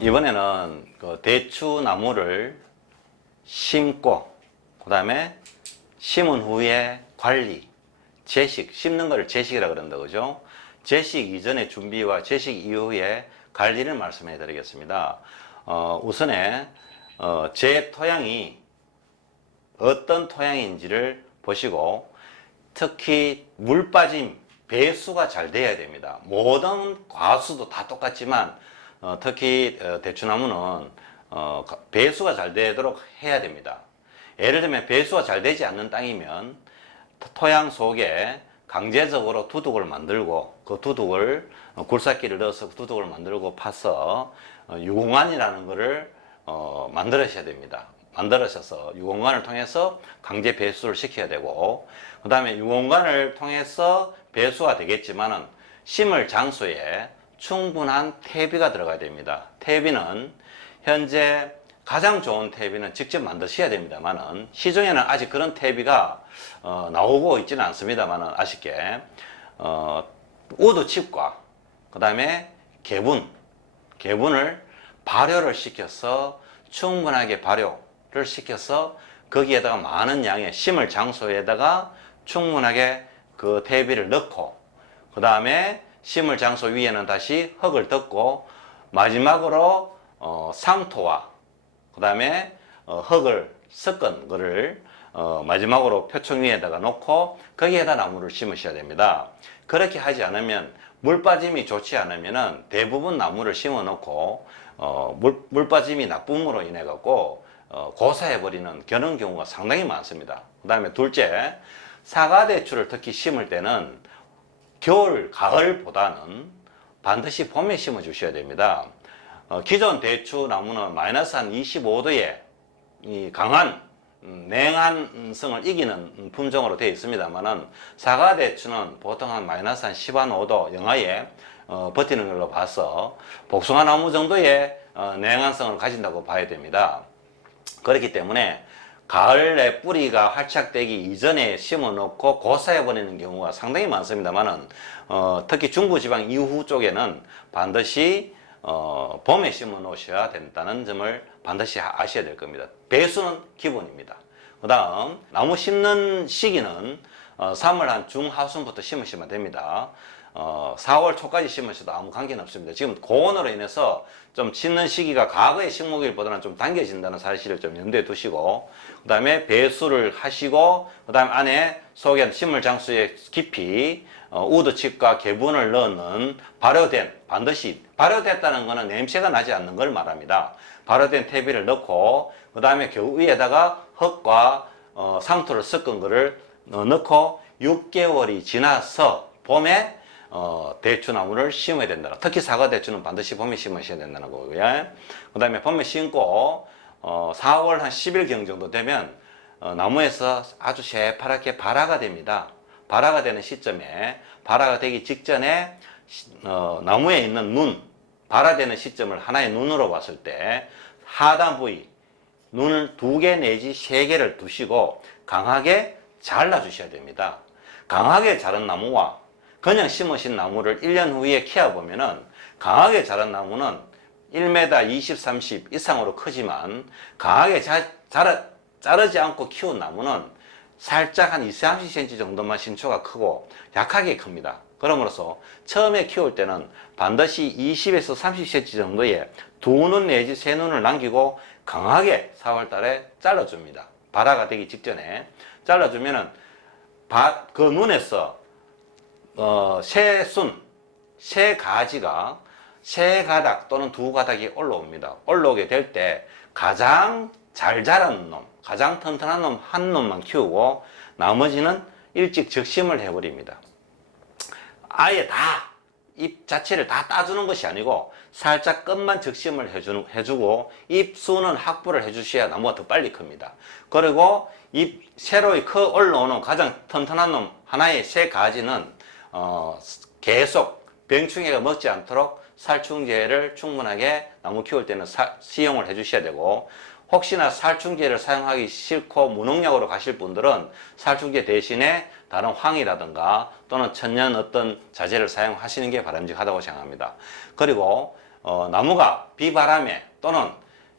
이번에는 그 대추 나무를 심고, 그 다음에 심은 후에 관리, 재식, 심는 거를 재식이라 그런다, 그죠? 재식 이전의 준비와 재식 이후에 관리를 말씀해 드리겠습니다. 우선에 제 토양이 어떤 토양인지를 보시고, 특히 물 빠짐, 배수가 잘 돼야 됩니다. 모든 과수도 다 똑같지만 특히 대추나무는 배수가 잘 되도록 해야 됩니다. 예를 들면 배수가 잘 되지 않는 땅이면 토양 속에 강제적으로 두둑을 만들고, 그 두둑을 굴삭기를 넣어서 두둑을 만들고 파서 유공관이라는 것을 만들으셔야 됩니다. 만들으셔서 유공관을 통해서 강제 배수를 시켜야 되고, 그 다음에 유공관을 통해서 배수가 되겠지만은 심을 장소에 충분한 퇴비가 들어가야 됩니다. 퇴비는 현재 가장 좋은 퇴비는 직접 만드셔야 됩니다만은, 시중에는 아직 그런 퇴비가 나오고 있지는 않습니다만은, 아쉽게 우드칩과 그 다음에 개분을 발효를 시켜서 충분하게 발효를 시켜서 거기에다가 많은 양의 심을 장소에다가 충분하게 그 퇴비를 넣고, 그 다음에 심을 장소 위에는 다시 흙을 덮고, 마지막으로 상토와 그 다음에 흙을 섞은 거를 마지막으로 표층 위에다가 놓고 거기에다 나무를 심으셔야 됩니다. 그렇게 하지 않으면, 물 빠짐이 좋지 않으면은 대부분 나무를 심어 놓고 물 빠짐이 나쁨으로 인해 갖고 고사해 버리는 그런 경우가 상당히 많습니다. 그 다음에 둘째, 사과대추를 특히 심을 때는 겨울, 가을보다는 반드시 봄에 심어 주셔야 됩니다. 기존 대추 나무는 마이너스 한 25도에 이 강한 냉한성을 이기는 품종으로 되어 있습니다만은, 사과대추는 보통 한 마이너스 한 15도 영하에 버티는 걸로 봐서 복숭아 나무 정도의 냉한성을 가진다고 봐야 됩니다. 그렇기 때문에 가을에 뿌리가 활착되기 이전에 심어 놓고 고사해 버리는 경우가 상당히 많습니다만은, 특히 중부지방 이후 쪽에는 반드시 봄에 심어 놓으셔야 된다는 점을 반드시 아셔야 될 겁니다. 배수는 기본입니다. 그 다음 나무 심는 시기는 3월 한 중하순부터 심으시면 됩니다. 4월 초까지 심으셔도 아무 관계는 없습니다. 지금 고온으로 인해서 좀 심는 시기가 과거의 식목일보다는 좀 당겨진다는 사실을 좀 염두에 두시고, 그 다음에 배수를 하시고, 그 다음에 안에 속에 심을 장소에 깊이 우드칩과 개분을 넣는 반드시 발효됐다는 것은 냄새가 나지 않는 걸 말합니다. 발효된 퇴비를 넣고, 그 다음에 그 위에다가 흙과 상토를 섞은 거를 넣고 6개월이 지나서 봄에 대추나무를 심어야 된다. 특히 사과대추는 반드시 봄에 심으셔야 된다는 거고요. 그 다음에 봄에 심고 4월 한 10일경 정도 되면 나무에서 아주 새파랗게 발화가 됩니다. 발화가 되는 시점에, 발화가 되기 직전에 나무에 있는 발화되는 시점을 하나의 눈으로 봤을 때 하단 부위, 눈을 2개 내지 3개를 두시고 강하게 잘라 주셔야 됩니다. 강하게 자른 나무와 그냥 심으신 나무를 1년 후에 키워보면은, 강하게 자란 나무는 1m 20, 30 이상으로 크지만 강하게 자르지 않고 키운 나무는 살짝 한 20, 30cm 정도만 신초가 크고 약하게 큽니다. 그러므로써 처음에 키울 때는 반드시 20에서 30cm 정도의 2눈 내지 3눈을 남기고 강하게 4월 달에 잘라줍니다. 발화가 되기 직전에 잘라주면은 그 눈에서 새 가지가 3가닥 또는 2가닥이 올라옵니다. 올라오게 될 때 가장 잘 자란 놈, 가장 튼튼한 놈 한 놈만 키우고 나머지는 일찍 적심을 해버립니다. 아예 다 잎 자체를 다 따주는 것이 아니고 살짝 끝만 적심을 해주고 잎 수는 확보를 해주셔야 나무가 더 빨리 큽니다. 그리고 잎 새로 올라오는 가장 튼튼한 놈 하나의 새 가지는 계속 병충해가 먹지 않도록 살충제를 충분하게 나무 키울 때는 사용을 해주셔야 되고, 혹시나 살충제를 사용하기 싫고 무농약으로 가실 분들은 살충제 대신에 다른 황이라든가 또는 천연 어떤 자재를 사용하시는 게 바람직하다고 생각합니다. 그리고 나무가 비바람에 또는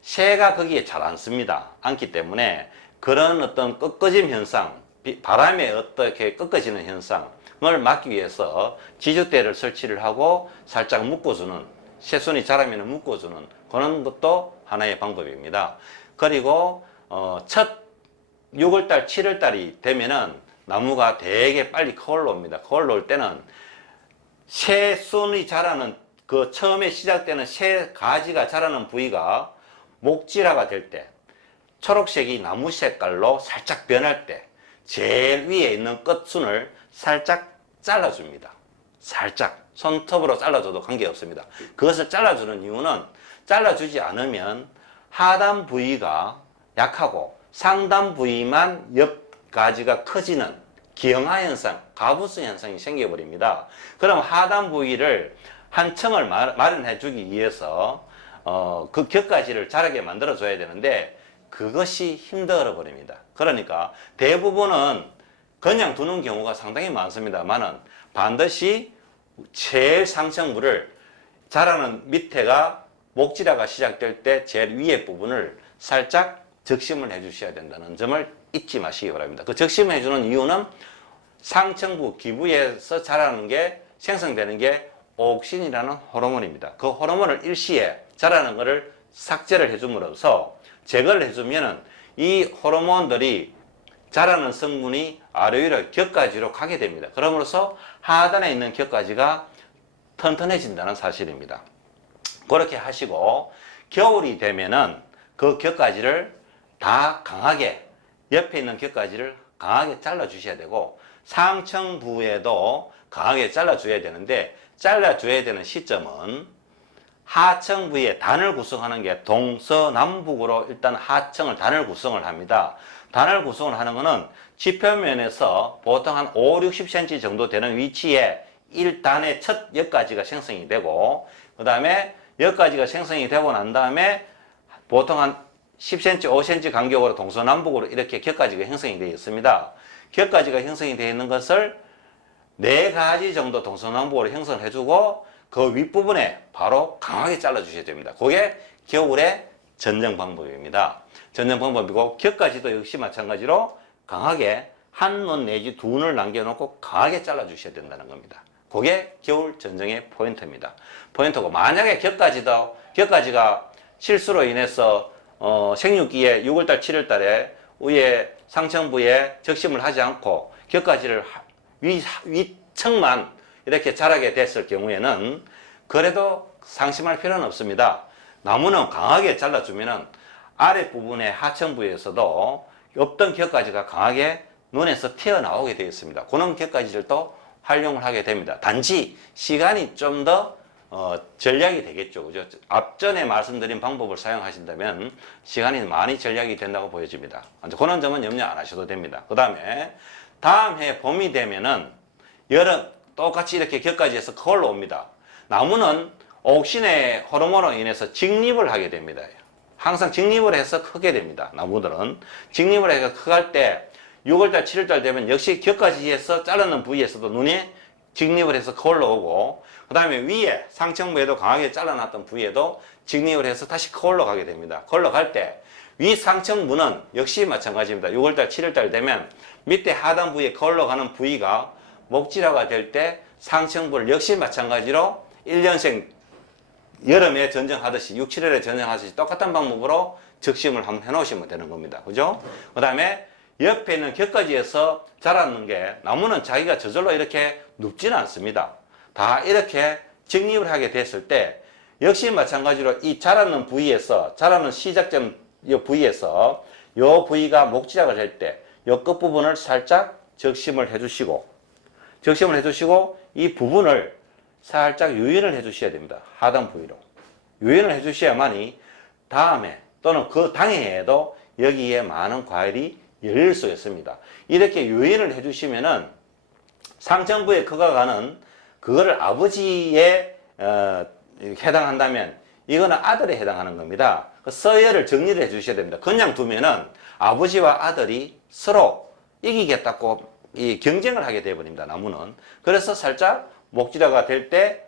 새가 거기에 잘 않기 때문에 그런 어떤 꺾어짐 현상, 바람에 어떻게 꺾어지는 현상을 막기 위해서 지주대를 설치를 하고 살짝 묶어주는, 새순이 자라면 묶어주는 그런 것도 하나의 방법입니다. 그리고 첫 6월달, 7월달이 되면은 나무가 되게 빨리 커 올라옵니다. 커 올라올 때는 새순이 자라는 그 처음에 시작되는 새 가지가 자라는 부위가 목질화가 될 때, 초록색이 나무 색깔로 살짝 변할 때 제일 위에 있는 끝순을 살짝 잘라줍니다. 살짝 손톱으로 잘라줘도 관계없습니다. 그것을 잘라주는 이유는 잘라주지 않으면 하단 부위가 약하고 상단 부위만 옆 가지가 커지는 기형아 현상, 가부스 현상이 생겨버립니다. 그럼 하단 부위를 한 층을 마련해 주기 위해서 그 격가지를 자라게 만들어 줘야 되는데 그것이 힘들어 버립니다. 그러니까 대부분은 그냥 두는 경우가 상당히 많습니다만은 반드시 제일 상층부를 자라는 밑에가 목질화가 시작될 때 제일 위에 부분을 살짝 적심을 해 주셔야 된다는 점을 잊지 마시기 바랍니다. 그 적심해 주는 이유는 상층부 기부에서 자라는 게 생성되는 게 옥신이라는 호르몬입니다. 그 호르몬을 일시에 자라는 것을 삭제를 해줌으로써 제거를 해주면은 이 호르몬들이 자라는 성분이 아래 위로 격가지로 가게 됩니다. 그러므로써 하단에 있는 격가지가 튼튼해진다는 사실입니다. 그렇게 하시고 겨울이 되면은 그 격가지를 다 강하게, 옆에 있는 격가지를 강하게 잘라 주셔야 되고 상층부에도 강하게 잘라 줘야 되는데, 잘라 줘야 되는 시점은 하층부에 단을 구성하는 게 동서남북으로 일단 하층을 단을 구성을 합니다. 단을 구성을 하는 것은 지표면에서 보통 한 5, 60cm 정도 되는 위치에 1단의 첫 엽가지가 생성이 되고, 그 다음에 엽가지가 생성이 되고 난 다음에 보통 한 10cm, 5cm 간격으로 동서남북으로 이렇게 격가지가 형성이 되어 있습니다. 격가지가 형성이 되어 있는 것을 4가지 정도 동서남북으로 형성을 해주고 그 윗부분에 바로 강하게 잘라주셔야 됩니다. 그게 겨울의 전정 방법입니다. 전정 방법이고, 격가지도 역시 마찬가지로 강하게 한 눈 내지 두 눈을 남겨놓고 강하게 잘라주셔야 된다는 겁니다. 그게 겨울 전정의 포인트입니다. 포인트고, 만약에 격가지가 실수로 인해서 생육기에 6월달, 7월달에 위에 상층부에 적심을 하지 않고 격가지를 위층만 이렇게 자라게 됐을 경우에는 그래도 상심할 필요는 없습니다. 나무는 강하게 잘라주면은 아랫부분의 하층부에서도 없던 격가지가 강하게 눈에서 튀어나오게 되어 있습니다. 그런 격가지를 또 활용을 하게 됩니다. 단지 시간이 좀 더 전략이 되겠죠. 그죠? 앞전에 말씀드린 방법을 사용하신다면 시간이 많이 전략이 된다고 보여집니다. 그런 점은 염려 안 하셔도 됩니다. 그 다음에 다음 해 봄이 되면은 여름 똑같이 이렇게 격가지에서 커 올라옵니다. 나무는 옥신의 호르몬으로 인해서 직립을 하게 됩니다. 항상 직립을 해서 크게 됩니다. 나무들은 직립을 해서 크갈 때 6월달, 7월달 되면 역시 격가지에서 자르는 부위에서도 눈이 직립을 해서 커 올라오고, 그 다음에 위에 상층부에도 강하게 잘라놨던 부위에도 직립을 해서 다시 커 올라가게 됩니다. 커 올라갈 때 위 상층부는 역시 마찬가지입니다. 6월달, 7월달 되면 밑에 하단 부위에 커 올라가는 부위가 목질화가 될 때 상층부를 역시 마찬가지로 1년생 여름에 전정하듯이 6, 7월에 전정하듯이 똑같은 방법으로 적심을 한번 해놓으시면 되는 겁니다. 그죠? 그 다음에 옆에 있는 격가지에서 자라는 게 나무는 자기가 저절로 이렇게 눕지는 않습니다. 다 이렇게 직립을 하게 됐을 때 역시 마찬가지로 이 자라는 부위에서, 자라는 시작점 이 부위에서 이 부위가 목질화가 될 때 이 끝부분을 살짝 적심을 해주시고 이 부분을 살짝 유인을 해 주셔야 됩니다. 하단 부위로. 유인을 해 주셔야만이 다음에 또는 그 당해에도 여기에 많은 과일이 열릴 수 있습니다. 이렇게 유인을 해 주시면은 상천부에 그가 가는 그거를 아버지에 해당한다면 이거는 아들에 해당하는 겁니다. 그 서열을 정리를 해 주셔야 됩니다. 그냥 두면은 아버지와 아들이 서로 이기겠다고 이 경쟁을 하게 되어버립니다. 나무는. 그래서 살짝 목질화가 될 때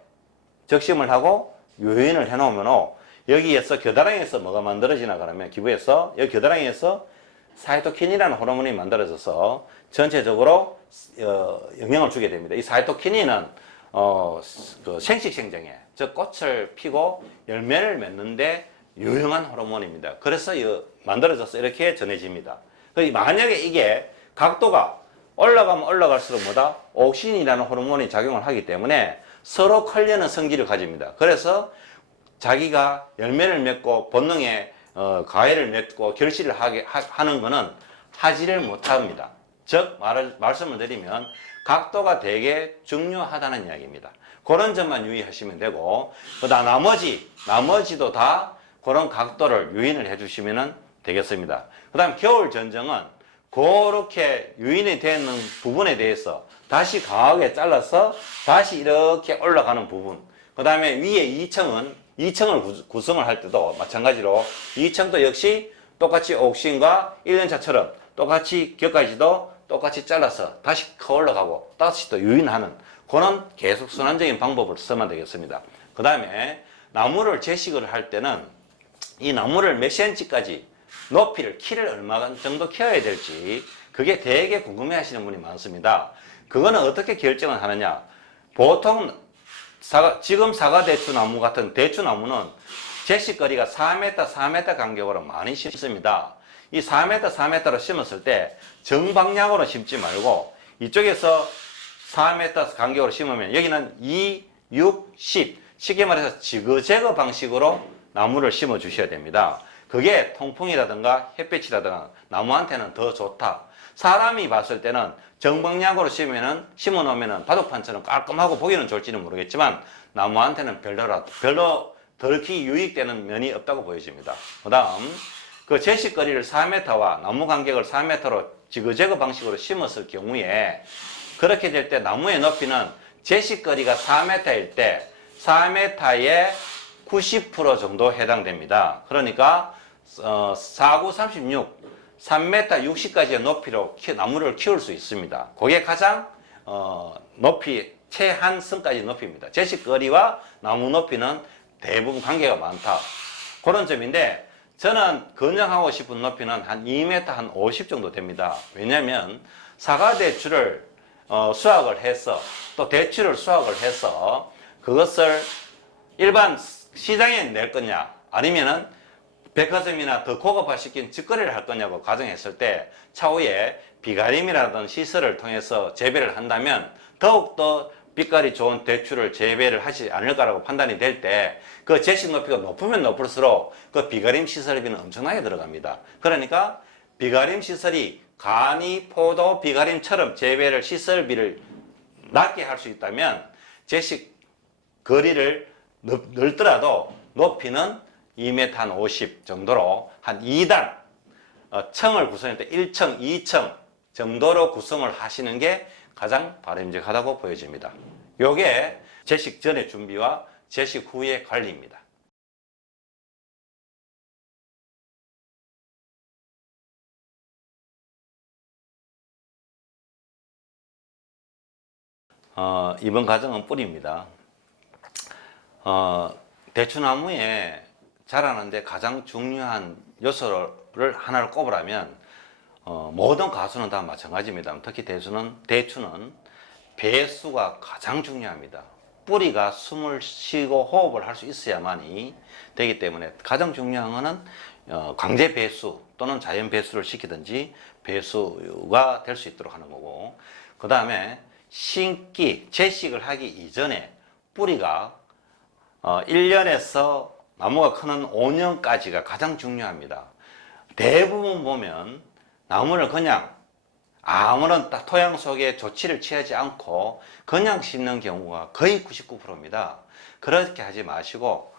적심을 하고 유인을 해 놓으면 여기에서 겨드랑이에서 뭐가 만들어지나 그러면 기부에서 여기 겨드랑이에서 사이토킨이라는 호르몬이 만들어져서 전체적으로 영향을 주게 됩니다. 이 사이토킨은 그 생식생장에 즉 꽃을 피고 열매를 맺는데 유용한 호르몬입니다. 그래서 만들어져서 이렇게 전해집니다. 만약에 이게 각도가 올라가면 올라갈수록 뭐다? 옥신이라는 호르몬이 작용을 하기 때문에 서로 컬려는 성질을 가집니다. 그래서 자기가 열매를 맺고 본능에 과일을 맺고 결실을 하는 거는 하지를 못합니다. 즉 말씀을 드리면 각도가 되게 중요하다는 이야기입니다. 그런 점만 유의하시면 되고 그다음 나머지도 다 그런 각도를 유인을 해주시면 되겠습니다. 그다음 겨울 전정은 그렇게 유인이 되는 부분에 대해서 다시 강하게 잘라서 다시 이렇게 올라가는 부분. 그 다음에 위에 2층을 구성을 할 때도 마찬가지로 2층도 역시 똑같이 옥신과 1년차처럼 똑같이 격까지도 똑같이 잘라서 다시 커 올라가고 다시 또 유인하는 그런 계속 순환적인 방법을 쓰면 되겠습니다. 그 다음에 나무를 제식을 할 때는 이 나무를 몇 cm까지 높이를 키를 얼마 정도 키워야 될지 그게 되게 궁금해 하시는 분이 많습니다. 그거는 어떻게 결정을 하느냐. 보통 지금 사과대추나무 같은 대추나무는 제식거리가 4m, 4m 간격으로 많이 심습니다. 이 4m, 4m로 심었을 때 정방향으로 심지 말고 이쪽에서 4m 간격으로 심으면 여기는 2, 6, 10 쉽게 말해서 지그재그 방식으로 나무를 심어 주셔야 됩니다. 그게 통풍이라든가 햇빛이라든가 나무한테는 더 좋다. 사람이 봤을 때는 정방향으로 심어 놓으면 바둑판처럼 깔끔하고 보기는 좋을지는 모르겠지만 나무한테는 별로 덜키 유익되는 면이 없다고 보여집니다. 그 다음 그 제식거리를 4m와 나무 간격을 4m로 지그재그 방식으로 심었을 경우에 그렇게 될 때 나무의 높이는 제식거리가 4m일 때 4m의 90% 정도 해당됩니다. 그러니까 49, 36, 3m 60까지의 높이로 나무를 키울 수 있습니다. 그게 가장 높이 최한선까지 높이입니다. 제식거리와 나무 높이는 대부분 관계가 많다. 그런 점인데 저는 권장하고 싶은 높이는 한 2m 한 50 정도 됩니다. 왜냐하면 사과대추를 수확을 해서 또 대추를 수확을 해서 그것을 일반 시장에 낼 거냐 아니면은 백화점이나 더 고급화시킨 직거래를 할 거냐고 가정했을 때 차후에 비가림이라든 시설을 통해서 재배를 한다면 더욱더 빛깔이 좋은 대추를 재배를 하지 않을까라고 판단이 될 때 그 제식 높이가 높으면 높을수록 그 비가림 시설비는 엄청나게 들어갑니다. 그러니까 비가림 시설이 간이 포도 비가림처럼 재배를 시설비를 낮게 할 수 있다면 제식 거리를 넓더라도 높이는 2m 한 50 정도로 한 2단 층을 구성할 때 1층, 2층 정도로 구성을 하시는 게 가장 바람직하다고 보여집니다. 요게 제식 전의 준비와 제식 후의 관리입니다. 이번 과정은 뿌리입니다. 대추나무에 자라는데 가장 중요한 요소를 하나를 꼽으라면 모든 가수는 다 마찬가지입니다. 특히 대추는 배수가 가장 중요합니다. 뿌리가 숨을 쉬고 호흡을 할 수 있어야만이 되기 때문에 가장 중요한 것은 강제 배수 또는 자연 배수를 시키든지 배수가 될 수 있도록 하는 거고, 그 다음에 제식을 하기 이전에 뿌리가 1년에서 나무가 크는 5년까지가 가장 중요합니다. 대부분 보면 나무를 그냥 아무런 토양 속에 조치를 취하지 않고 그냥 심는 경우가 거의 99%입니다. 그렇게 하지 마시고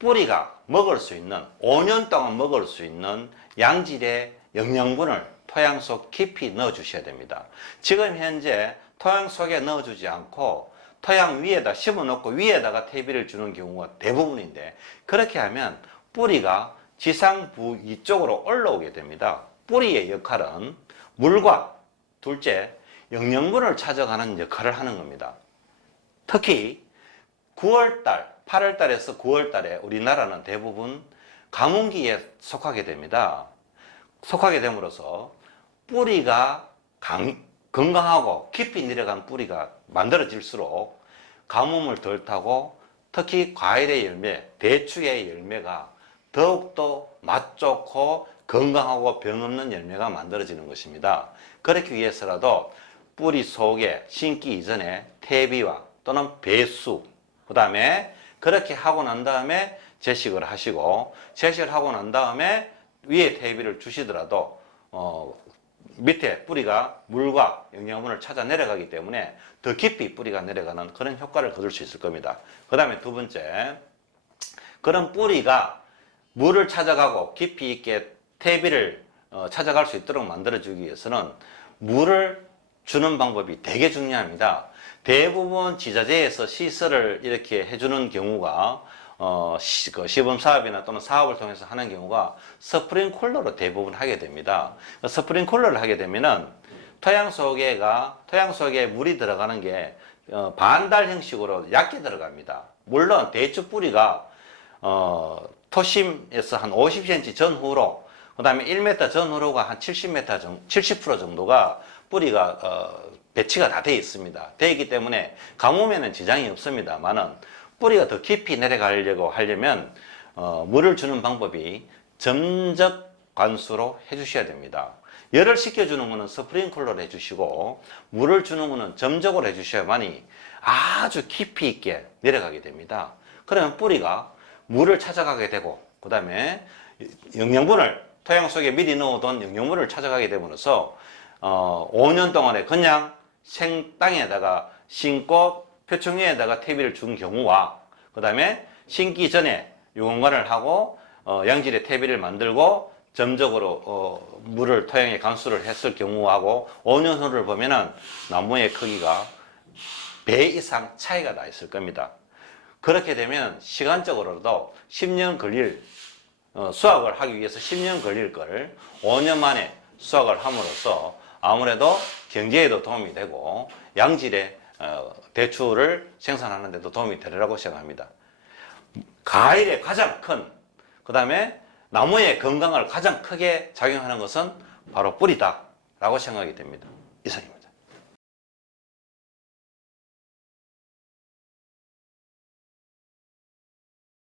뿌리가 먹을 수 있는 5년 동안 먹을 수 있는 양질의 영양분을 토양 속 깊이 넣어 주셔야 됩니다. 지금 현재 토양 속에 넣어 주지 않고 토양 위에다 심어 놓고 위에다가 퇴비를 주는 경우가 대부분인데, 그렇게 하면 뿌리가 지상부 위쪽으로 올라오게 됩니다. 뿌리의 역할은 물과 둘째 영양분을 찾아가는 역할을 하는 겁니다. 특히 9월달, 8월달에서 9월달에 우리나라는 대부분 가뭄기에 속하게 됩니다. 속하게 됨으로써 뿌리가 건강하고 깊이 내려간 뿌리가 만들어질수록 가뭄을 덜 타고 특히 과일의 열매, 대추의 열매가 더욱더 맛 좋고 건강하고 병 없는 열매가 만들어지는 것입니다. 그렇기 위해서라도 뿌리 속에 심기 이전에 퇴비와 또는 배수, 그 다음에 그렇게 하고 난 다음에 재식을 하시고, 재식을 하고 난 다음에 위에 퇴비를 주시더라도 밑에 뿌리가 물과 영양분을 찾아 내려가기 때문에 더 깊이 뿌리가 내려가는 그런 효과를 거둘 수 있을 겁니다. 그 다음에 두 번째, 그런 뿌리가 물을 찾아가고 깊이 있게 퇴비를 찾아갈 수 있도록 만들어주기 위해서는 물을 주는 방법이 되게 중요합니다. 대부분 지자체에서 시설을 이렇게 해주는 경우가 시범 사업이나 또는 사업을 통해서 하는 경우가 스프링클러로 대부분 하게 됩니다. 스프링클러를 하게 되면은 토양 속에 물이 들어가는 게 반달 형식으로 얕게 들어갑니다. 물론 대추 뿌리가 토심에서 한 50cm 전후로, 그 다음에 1m 전후로가 한 70% 정도가 뿌리가 배치가 다 되어 있습니다. 되어 있기 때문에 가뭄에는 지장이 없습니다만은 뿌리가 더 깊이 내려가려고 하려면 물을 주는 방법이 점적 관수로 해주셔야 됩니다. 열을 식혀주는 것은 스프링클러로 해주시고, 물을 주는 것은 점적으로 해주셔야만이 아주 깊이 있게 내려가게 됩니다. 그러면 뿌리가 물을 찾아가게 되고, 그 다음에 영양분을 토양 속에 미리 넣어둔 영양분을 찾아가게 되면서 5년 동안에 그냥 생땅에다가 심고 표층 위에다가 퇴비를 준 경우와, 그 다음에 심기 전에 유공관을 하고 양질의 퇴비를 만들고 점적으로 물을 토양에 관수를 했을 경우하고 5년 후를 보면은 나무의 크기가 배 이상 차이가 나 있을 겁니다. 그렇게 되면 시간적으로도 10년 걸릴 수확을 하기 위해서 10년 걸릴 걸 5년 만에 수확을 함으로써 아무래도 경제에도 도움이 되고 양질의 대추를 생산하는 데도 도움이 되리라고 생각합니다. 과일의 가장 큰, 그 다음에 나무의 건강을 가장 크게 작용하는 것은 바로 뿌리다 라고 생각이 됩니다. 이상입니다.